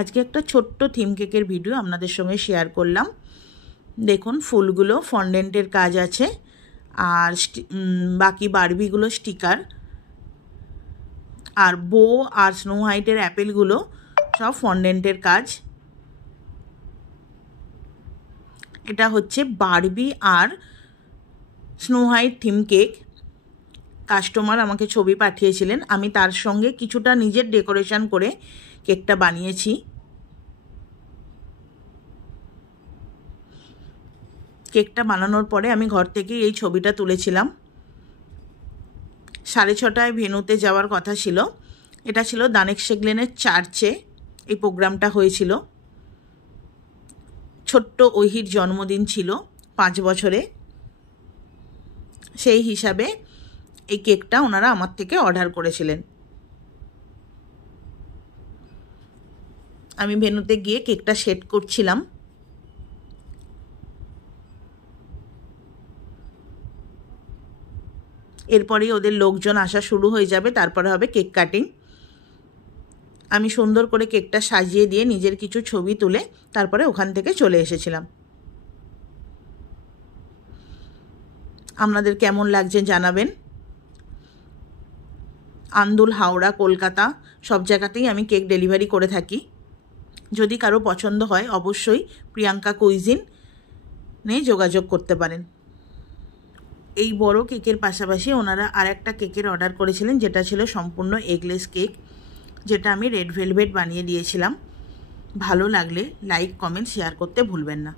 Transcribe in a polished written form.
আজকে একটা ছোট্ট থিম কেকের ভিডিও আপনাদের সঙ্গে শেয়ার করলাম। দেখুন ফুলগুলো ফন্ডেন্টের কাজ আছে, আর বাকি বারবিগুলো স্টিকার, আর বো আর স্নো হোয়াইটের অ্যাপেলগুলো সব ফন্ডেন্টের কাজ। এটা হচ্ছে বারবি আর snow white theme cake. Customer আমাকে ছবি পাঠিয়েছিলেন, আমি তার সঙ্গে কিছুটা নিজের ডেকোরেশন করে কেকটা বানিয়েছি। কেকটা বানানোর পরে আমি ঘর থেকে এই ছবিটা তুলেছিলাম। 6:30টায় ভেন্যুতে যাওয়ার কথা ছিল। এটা ছিল দানেকশেগলেনের চার্চে এই প্রোগ্রামটা হয়েছিল। ছোট্ট ওহির জন্মদিন ছিল 5 বছরে, সেই হিসাবে এই কেকটা ওনারা আমার থেকে অর্ডার করেছিলেন। আমি ভেন্যুতে গিয়ে কেকটা সেট করছিলাম। এরপরেই ওদের লোকজন আসা শুরু হয়ে যাবে, তারপরে হবে কেক কাটিং। আমি সুন্দর করে কেকটা সাজিয়ে দিয়ে নিজের কিছু ছবি তুলে তারপরে ওখান থেকে চলে এসেছিলাম। আপনাদের কেমন লাগছে জানাবেন। আন্দুল, হাওড়া, কলকাতা সব জায়গাতেই আমি কেক ডেলিভারি করে থাকি। যদি কারো পছন্দ হয় অবশ্যই প্রিয়াঙ্কা কুইজিনে যোগাযোগ করতে পারেন। এই বড় কেকের পাশাপাশি ওনারা আর একটা কেকের অর্ডার করেছিলেন, যেটা ছিল সম্পূর্ণ এগলেস কেক, যেটা আমি রেড ভেলভেট বানিয়ে দিয়েছিলাম। ভালো লাগলে লাইক, কমেন্ট, শেয়ার করতে ভুলবেন না।